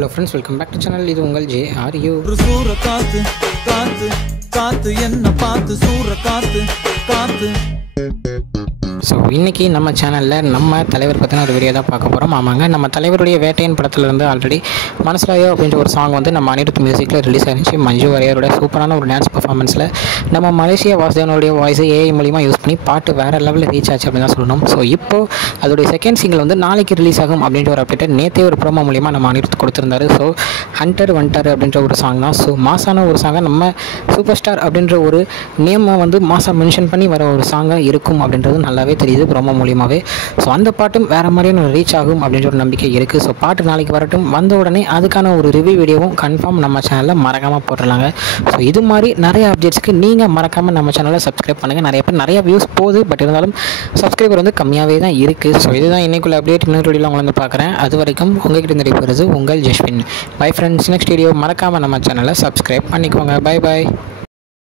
Hello friends, welcome back to channel. இது உங்கள் JRU. சூற காத்து காத்து காத்து என்ன பார்த்து சூற காத்து காத்து. ஸோ இன்றைக்கி நம்ம சேனலில் நம்ம தலைவர் பற்றின ஒரு வீடியோ தான் பார்க்க போகிறோம். ஆமாங்க, நம்ம தலைவருடைய வேட்டையன் படத்துலேருந்து ஆல்ரெடி மனசிலாயோ அப்படின்ற ஒரு சாங் வந்து நம்ம அனிருத் மியூசிக்கில் ரிலீஸ் ஆகிருந்துச்சு. மஞ்சு வாரியரோட சூப்பரான ஒரு டான்ஸ் பர்ஃபார்மன்ஸில் நம்ம மலேசியா வாசுதேவனுடைய வாய்ஸை ஏஐ மூலிமா யூஸ் பண்ணி பாட்டு வேறு லெவலில் ரீச் ஆச்சு அப்படின்னு தான் சொல்லணும். ஸோ இப்போது அதோடைய செகண்ட் சிங்கிள் வந்து நாளைக்கு ரிலீஸ் ஆகும் அப்படின்ற ஒரு அப்டேட்டை நேற்றே ஒரு ப்ரோமோ மூலிமா நம்ம அனிருத் கொடுத்துருந்தாரு. ஸோ ஹண்டர் வண்டர் அப்படின்ற ஒரு சாங் தான். ஸோ மாசான ஒரு சாங்கை நம்ம சூப்பர் ஸ்டார் அப்படின்ற ஒரு நேமை வந்து மாசா மென்ஷன் பண்ணி வர ஒரு சாங்காக இருக்கும் அப்படின்றது நல்லாவே தெரியுது ப்ரோமோ மூலியமாகவே. ஸோ அந்த பாட்டும் வேறு மாதிரியான ரீச் ஆகும் அப்படின்ற ஒரு நம்பிக்கை இருக்குது. ஸோ பாட்டு நாளைக்கு வரட்டும், வந்த உடனே அதுக்கான ஒரு ரிவ்யூ வீடியோவும் கன்ஃபார்ம் நம்ம சேனலில் மறக்காமல் போட்டுடலாங்க. ஸோ இது மாதிரி நிறைய அப்டேட்ஸ்க்கு நீங்கள் மறக்காமல் நம்ம சேனலை சப்ஸ்கிரைப் பண்ணுங்கள். நிறைய பேர் நிறைய வியூஸ் போகுது, பட் இருந்தாலும் சப்ஸ்கிரைபர் வந்து கம்மியாகவே தான் இருக்குது. ஸோ இதுதான் இன்னைக்குள்ள அப்டேட். இன்னொரு வீடியோவில் உங்களை வந்து பார்க்குறேன். அது வரைக்கும் உங்கள்கிட்ட இருந்து போகிறது உங்கள் Jaswin. Bye friends, next video மறக்காமல் நம்ம சேனலை சப்ஸ்கிரைப் பண்ணிக்கோங்க. Bye bye.